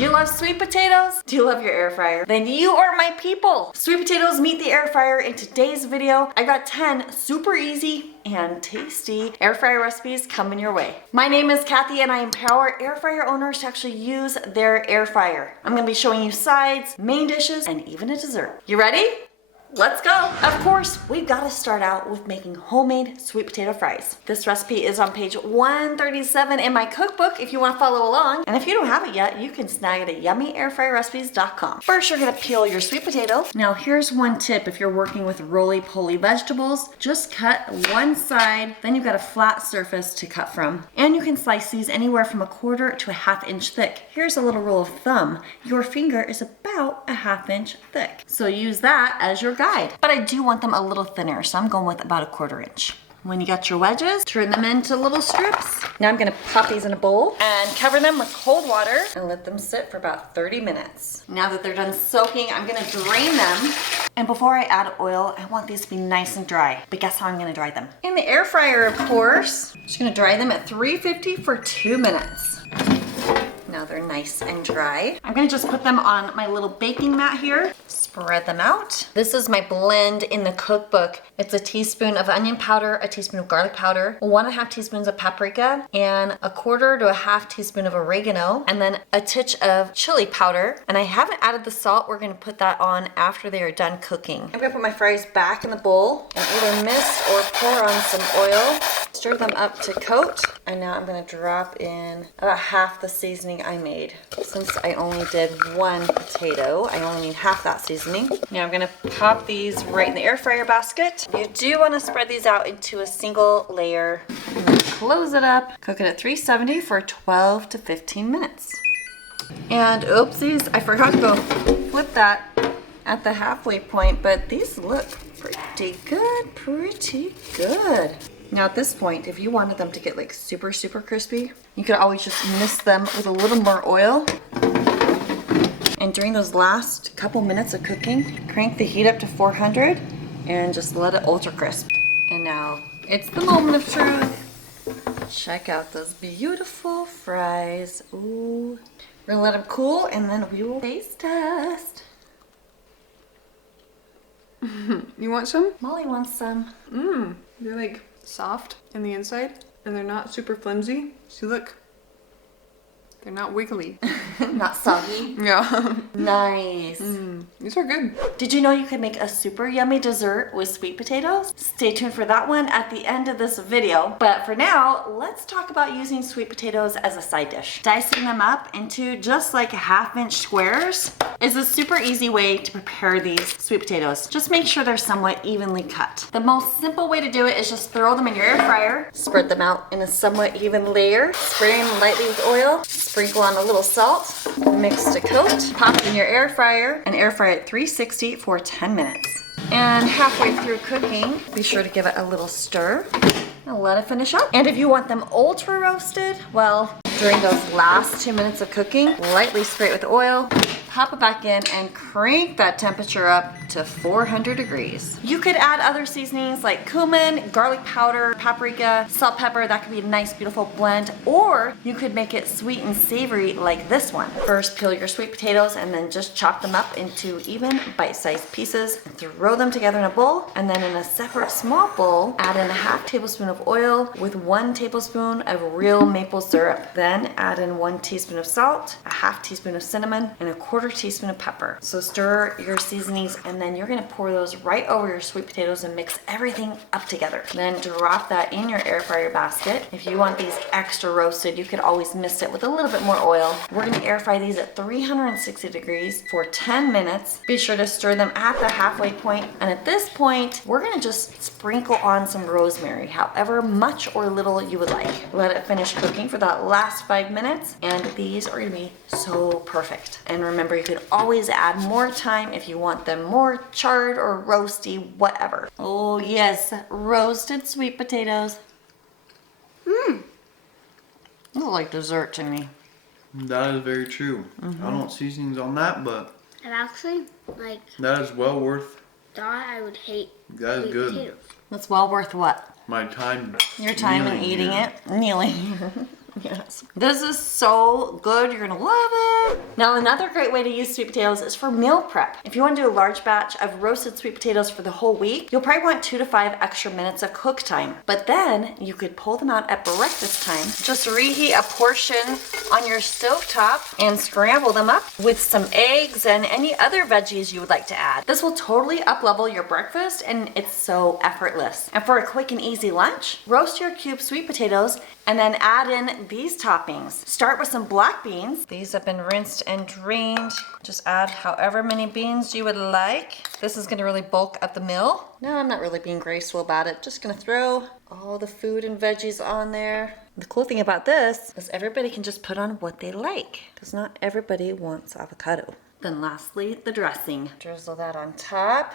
Do you love sweet potatoes? Do you love your air fryer? Then you are my people. Sweet potatoes meet the air fryer. In today's video, I got 10 super easy and tasty air fryer recipes coming your way. My name is Kathy and I empower air fryer owners to actually use their air fryer. I'm gonna be showing you sides, main dishes, and even a dessert. You ready? Let's go. Of course, we've got to start out with making homemade sweet potato fries. This recipe is on page 137 in my cookbook if you want to follow along. And if you don't have it yet, you can snag it at yummyairfryrecipes.com. First, you're going to peel your sweet potato. Now, here's one tip if you're working with roly-poly vegetables. Just cut one side, then you've got a flat surface to cut from. And you can slice these anywhere from 1/4 to 1/2 inch thick. Here's a little rule of thumb. Your finger is about 1/2 inch thick. So use that as your guide. But I do want them a little thinner, so I'm going with about 1/4 inch. When you got your wedges, turn them into little strips. Now I'm gonna pop these in a bowl and cover them with cold water and let them sit for about 30 minutes. Now that they're done soaking, I'm gonna drain them. And before I add oil, I want these to be nice and dry. But guess how I'm gonna dry them? In the air fryer, of course. I'm just gonna dry them at 350 for 2 minutes. Now they're nice and dry. I'm gonna just put them on my little baking mat here. Spread them out. This is my blend in the cookbook. It's a teaspoon of onion powder, a teaspoon of garlic powder, 1.5 teaspoons of paprika, and 1/4 to 1/2 teaspoon of oregano, and then a titch of chili powder. And I haven't added the salt. We're gonna put that on after they are done cooking. I'm gonna put my fries back in the bowl and either mist or pour on some oil. Stir them up to coat. And now I'm gonna drop in about half the seasoning I made. Since I only did 1 potato, I only need half that seasoning. Now I'm gonna pop these right in the air fryer basket. You do wanna spread these out into a single layer. And then close it up. Cook it at 370 for 12 to 15 minutes. And oopsies, I forgot to go flip that at the halfway point, but these look pretty good. Now at this point, if you wanted them to get like super crispy, you could always just mist them with a little more oil. And during those last couple minutes of cooking, crank the heat up to 400 and just let it ultra crisp. And now it's the moment of truth. Check out those beautiful fries. Ooh. We're gonna let them cool and then we will taste test. You want some? Molly wants some. They're like soft in the inside and they're not super flimsy. See, look. They're not wiggly. Not soggy. Yeah. Nice. These are good. Did you know you could make a super yummy dessert with sweet potatoes? Stay tuned for that one at the end of this video. But for now, let's talk about using sweet potatoes as a side dish. Dicing them up into just like 1/2 inch squares is a super easy way to prepare these sweet potatoes. Just make sure they're somewhat evenly cut. The most simple way to do it is just throw them in your air fryer, spread them out in a somewhat even layer, spray them lightly with oil, sprinkle on a little salt, mix to coat, pop it in your air fryer, and air fry at 360 for 10 minutes. And halfway through cooking, be sure to give it a little stir and let it finish up. And if you want them ultra roasted, well, during those last 2 minutes of cooking, lightly spray it with oil, pop it back in, and crank that temperature up to 400 degrees. You could add other seasonings like cumin, garlic powder, paprika, salt, pepper. That could be a nice, beautiful blend. Or you could make it sweet and savory like this one. First, peel your sweet potatoes and then just chop them up into even bite-sized pieces and throw them together in a bowl. And then in a separate small bowl, add in 1/2 tablespoon of oil with 1 tablespoon of real maple syrup. Then add in 1 teaspoon of salt, 1/2 teaspoon of cinnamon, and 1/4 teaspoon of pepper. So stir your seasonings and then you're gonna pour those right over your sweet potatoes and mix everything up together. Then drop that in your air fryer basket. If you want these extra roasted, you could always mist it with a little bit more oil. We're gonna air fry these at 360 degrees for 10 minutes. Be sure to stir them at the halfway point. And at this point, we're gonna just sprinkle on some rosemary, however much or little you would like. Let it finish cooking for that last 5 minutes, and these are gonna be so perfect. And remember, you could always add more time if you want them more charred or roasty, whatever. Oh yes, roasted sweet potatoes. They look like dessert to me. That is very true. I don't want seasonings on that, but And actually, like, that is well worth. thought I would hate That is sweet good. potatoes. That's well worth what? My time. Your time in kneeling eating here. it? Kneeling. Yes. This is so good. You're gonna love it. Now, another great way to use sweet potatoes is for meal prep. If you want to do a large batch of roasted sweet potatoes for the whole week, you'll probably want 2 to 5 extra minutes of cook time. But then you could pull them out at breakfast time. Just reheat a portion on your stovetop and scramble them up with some eggs and any other veggies you would like to add. This will totally up-level your breakfast, and it's so effortless. And for a quick and easy lunch, roast your cubed sweet potatoes and then add in these toppings. Start with some black beans. These have been rinsed and drained. Just add however many beans you would like. This is gonna really bulk up the meal. No, I'm not really being graceful about it. Just gonna throw all the food and veggies on there. The cool thing about this is everybody can just put on what they like, because not everybody wants avocado. Then lastly, the dressing. Drizzle that on top.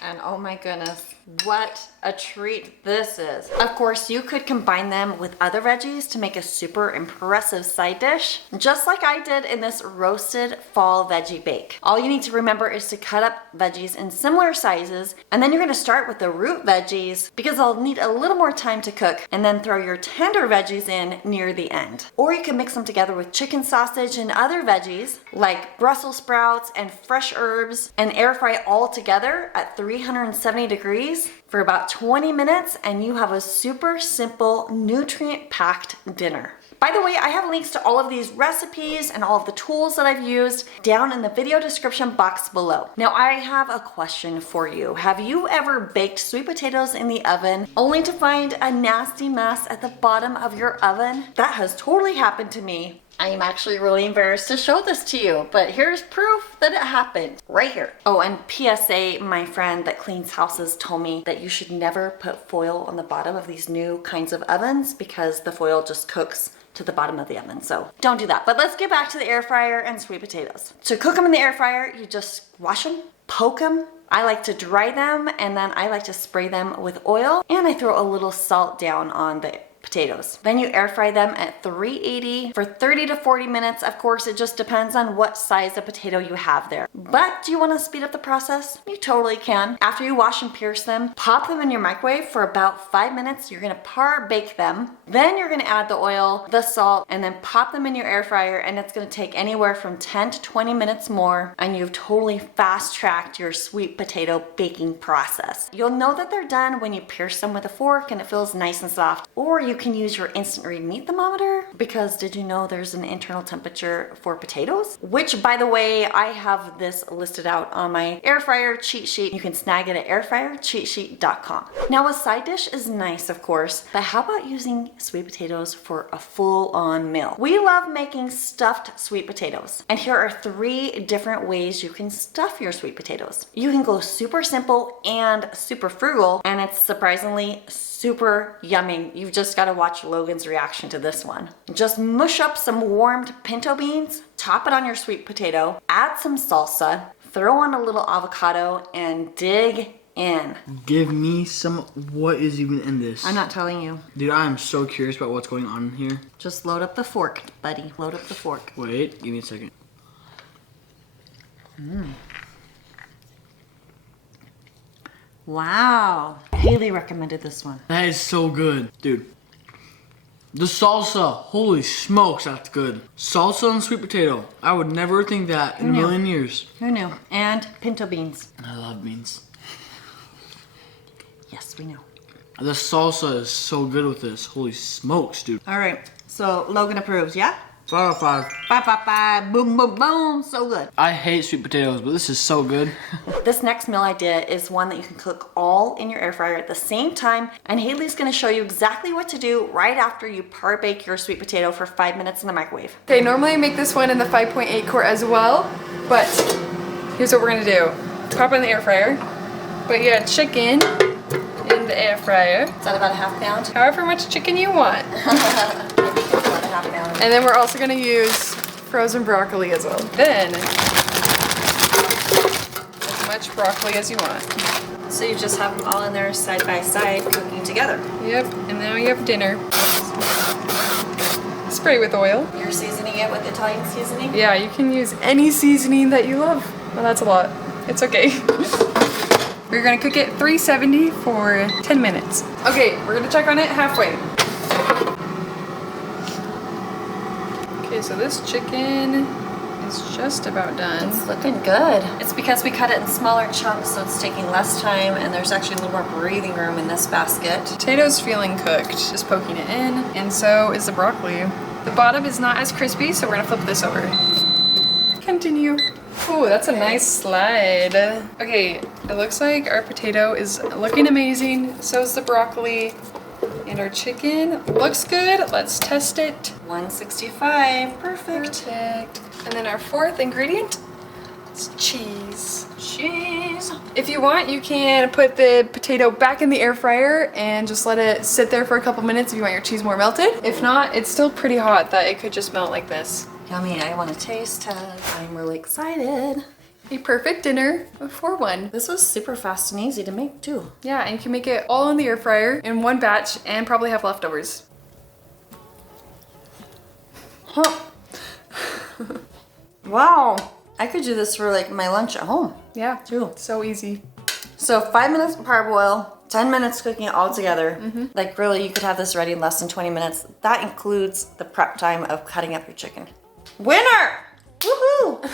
And oh my goodness, what a treat this is. Of course, you could combine them with other veggies to make a super impressive side dish, just like I did in this roasted fall veggie bake. All you need to remember is to cut up veggies in similar sizes, and then you're gonna start with the root veggies because they'll need a little more time to cook, and then throw your tender veggies in near the end. Or you can mix them together with chicken sausage and other veggies like Brussels sprouts and fresh herbs, and air fry all together at 370 degrees for about 20 minutes, and you have a super simple, nutrient-packed dinner. By the way, I have links to all of these recipes and all of the tools that I've used down in the video description box below. Now, I have a question for you. Have you ever baked sweet potatoes in the oven only to find a nasty mess at the bottom of your oven? That has totally happened to me. I am actually really embarrassed to show this to you, but here's proof that it happened right here. Oh, and PSA, my friend that cleans houses told me that you should never put foil on the bottom of these new kinds of ovens because the foil just cooks to the bottom of the oven, so don't do that. But let's get back to the air fryer and sweet potatoes. To cook them in the air fryer, you just wash them, poke them. I like to dry them, and then I like to spray them with oil, and I throw a little salt down on the potatoes. Then you air fry them at 380 for 30 to 40 minutes. Of course, it just depends on what size of potato you have there. But do you want to speed up the process? You totally can. After you wash and pierce them, pop them in your microwave for about 5 minutes. You're going to par bake them. Then you're going to add the oil, the salt, and then pop them in your air fryer, and it's going to take anywhere from 10 to 20 minutes more, and you've totally fast-tracked your sweet potato baking process. You'll know that they're done when you pierce them with a fork and it feels nice and soft, or you can use your instant read meat thermometer, because did you know there's an internal temperature for potatoes? Which, by the way, I have this listed out on my air fryer cheat sheet. You can snag it at airfryercheatsheet.com. Now, a side dish is nice, of course, but how about using sweet potatoes for a full-on meal? We love making stuffed sweet potatoes, and here are 3 different ways you can stuff your sweet potatoes. You can go super simple and super frugal, and it's surprisingly super yummy. You've just got to watch Logan's reaction to this one. Just mush up some warmed pinto beans, top it on your sweet potato, add some salsa, throw on a little avocado, and dig in. Give me some. What is even in this? I'm not telling you. Dude, I am so curious about what's going on here. Just load up the fork, buddy. Load up the fork. Wait, give me a second. Wow. Haley recommended this one. That is so good. Dude. The salsa. Holy smokes, that's good. Salsa and sweet potato. I would never think that in a million years. Who knew? And pinto beans. I love beans. Yes, we know. The salsa is so good with this. Holy smokes, dude. All right. So Logan approves, yeah? 5 out of 5. 5, 5, 5. Boom, boom, boom. So good. I hate sweet potatoes, but this is so good. This next meal idea is one that you can cook all in your air fryer at the same time, and Haley's gonna show you exactly what to do right after you par bake your sweet potato for 5 minutes in the microwave. Okay, normally I make this one in the 5.8 quart as well, but here's what we're gonna do. Pop it in the air fryer, put your chicken in the air fryer. Is that about a half pound? However much chicken you want. Maybe it's about a half pound. And then we're also gonna use frozen broccoli as well. Then, as much broccoli as you want. So you just have them all in there side by side cooking together. Yep, and now you have dinner. Spray with oil. You're seasoning it with Italian seasoning? Yeah, you can use any seasoning that you love. Well, that's a lot. It's okay. We're gonna cook it 370 for 10 minutes. Okay, we're gonna check on it halfway. Okay, so this chicken is just about done. It's looking good. It's because we cut it in smaller chunks, so it's taking less time, and there's actually a little more breathing room in this basket. Potato's feeling cooked, just poking it in, and so is the broccoli. The bottom is not as crispy, so we're gonna flip this over. Continue. Oh, that's a nice slide. Okay, it looks like our potato is looking amazing. So is the broccoli. And our chicken looks good. Let's test it. 165, perfect. Perfect. And then our fourth ingredient is cheese. Cheese. If you want, you can put the potato back in the air fryer and just let it sit there for a couple minutes if you want your cheese more melted. If not, it's still pretty hot that it could just melt like this. Yummy, I want to taste test. I'm really excited. A perfect dinner for one. This was super fast and easy to make too. Yeah, and you can make it all in the air fryer in one batch and probably have leftovers. Huh. Wow, I could do this for like my lunch at home. Yeah, Too. so easy. So 5 minutes parboil, 10 minutes cooking it all together. Like really, you could have this ready in less than 20 minutes. That includes the prep time of cutting up your chicken. Winner! Woohoo!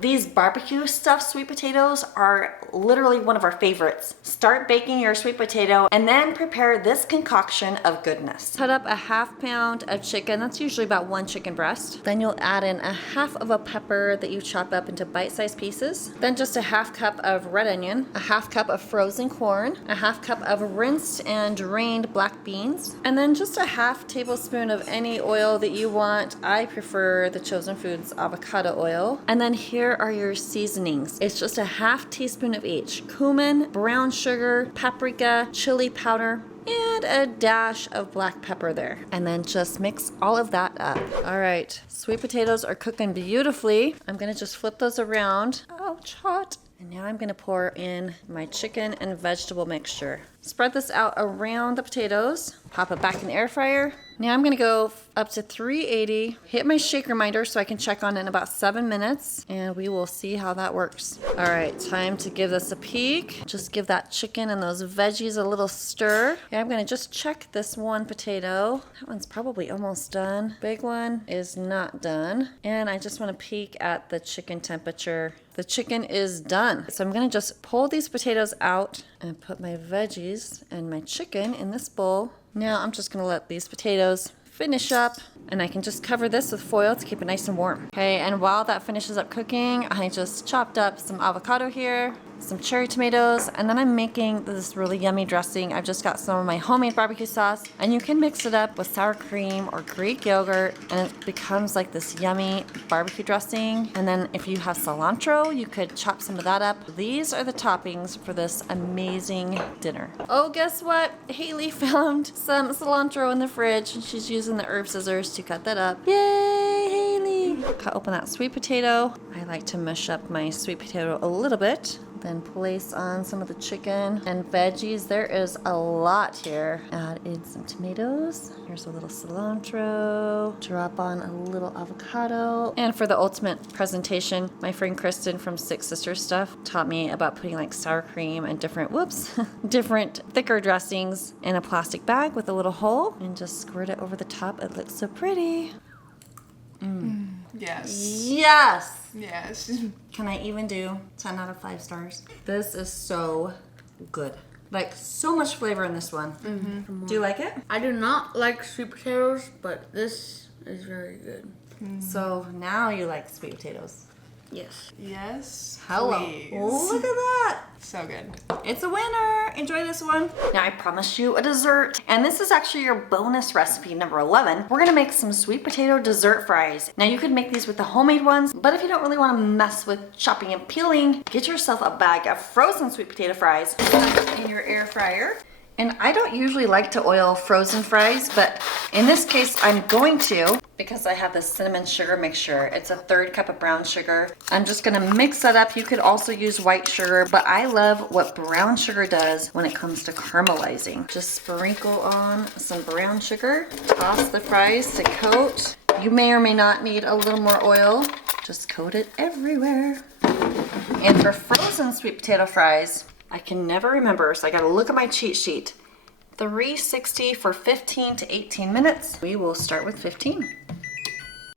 These barbecue stuffed sweet potatoes are literally one of our favorites. Start baking your sweet potato and then prepare this concoction of goodness. Cut up a 1/2 pound of chicken. That's usually about 1 chicken breast. Then you'll add in a 1/2 of a pepper that you chop up into bite-sized pieces. Then just a 1/2 cup of red onion, a 1/2 cup of frozen corn, a 1/2 cup of rinsed and drained black beans, and then just a 1/2 tablespoon of any oil that you want. I prefer the Chosen Foods avocado oil. And then here are your seasonings. It's just a 1/2 teaspoon of each. Cumin, brown sugar, paprika, chili powder, and a dash of black pepper there. And then just mix all of that up. All right, sweet potatoes are cooking beautifully. I'm gonna just flip those around. Ouch, hot. And now I'm gonna pour in my chicken and vegetable mixture. Spread this out around the potatoes. Pop it back in the air fryer. Now I'm gonna go up to 380, hit my shake reminder so I can check on it in about 7 minutes, and we will see how that works. All right, time to give this a peek. Just give that chicken and those veggies a little stir. Okay, I'm gonna just check this one potato. That one's probably almost done. Big one is not done. And I just wanna peek at the chicken temperature. The chicken is done. So I'm gonna just pull these potatoes out and put my veggies and my chicken in this bowl. Now I'm just gonna let these potatoes finish up, and I can just cover this with foil to keep it nice and warm. Okay, and while that finishes up cooking, I just chopped up some avocado here, some cherry tomatoes, and then I'm making this really yummy dressing. I've just got some of my homemade barbecue sauce, and you can mix it up with sour cream or Greek yogurt, and it becomes like this yummy barbecue dressing. And then if you have cilantro, you could chop some of that up. These are the toppings for this amazing dinner. Oh, guess what? Haley found some cilantro in the fridge, and she's using the herb scissors to cut that up. Yay, Haley! Cut open that sweet potato. I like to mush up my sweet potato a little bit. Then place on some of the chicken and veggies. There is a lot here. Add in some tomatoes. Here's a little cilantro. Drop on a little avocado. And for the ultimate presentation, my friend Kristen from Six Sisters Stuff taught me about putting like sour cream and different, different thicker dressings in a plastic bag with a little hole and just squirt it over the top. It looks so pretty. Yes. Yes! Yes. Can I even do 10 out of 5 stars? This is so good. Like, so much flavor in this one. Do you like it? I do not like sweet potatoes, but this is very good. So now you like sweet potatoes. Yes. Yes. Hello. Please. Look at that. So good. It's a winner. Enjoy this one. Now I promised you a dessert, and this is actually your bonus recipe number 11. We're gonna make some sweet potato dessert fries. Now you could make these with the homemade ones, but if you don't really want to mess with chopping and peeling, get yourself a bag of frozen sweet potato fries in your air fryer. And I don't usually like to oil frozen fries, but in this case I'm going to because I have this cinnamon sugar mixture. It's a 1/3 cup of brown sugar. I'm just gonna mix that up. You could also use white sugar, but I love what brown sugar does when it comes to caramelizing. Just sprinkle on some brown sugar, toss the fries to coat. You may or may not need a little more oil. Just coat it everywhere. And for frozen sweet potato fries, I can never remember, so I gotta look at my cheat sheet. 360 for 15 to 18 minutes. We will start with 15.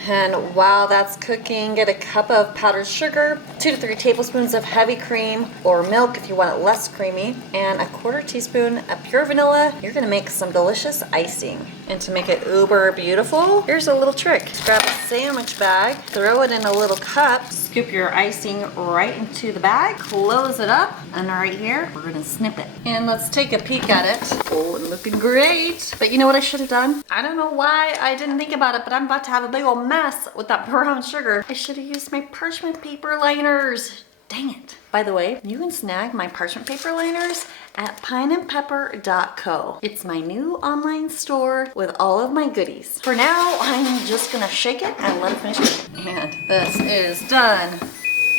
And while that's cooking, get a cup of powdered sugar, 2 to 3 tablespoons of heavy cream or milk if you want it less creamy, and a 1/4 teaspoon of pure vanilla. You're gonna make some delicious icing. And to make it uber beautiful, here's a little trick. Just grab a sandwich bag, throw it in a little cup, scoop your icing right into the bag, close it up, and right here, we're gonna snip it. And let's take a peek at it. Oh, it's looking great. But you know what I should have done? I don't know why I didn't think about it, but I'm about to have a big old mess with that brown sugar. I should have used my parchment paper liners. Dang it. By the way, you can snag my parchment paper liners at pineandpepper.co. It's my new online store with all of my goodies. For now, I'm just gonna shake it and let it finish cooking. And this is done.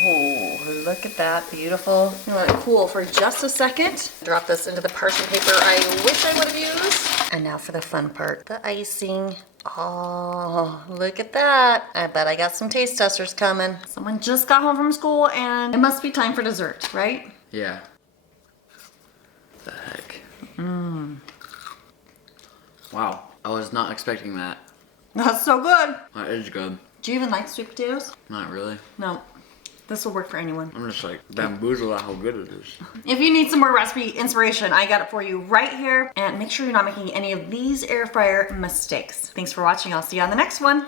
Oh, look at that, beautiful. I'm gonna let it cool for just a second. Drop this into the parchment paper I wish I would have used. And now for the fun part, the icing. Oh, look at that. I bet I got some taste testers coming. Someone just got home from school and it must be time for dessert, right? Yeah. The heck. Wow, I was not expecting that. That's so good. That is good. Do you even like sweet potatoes? Not really. No. This will work for anyone. I'm just like bamboozled at how good it is. If you need some more recipe inspiration, I got it for you right here. And make sure you're not making any of these air fryer mistakes. Thanks for watching. I'll see you on the next one.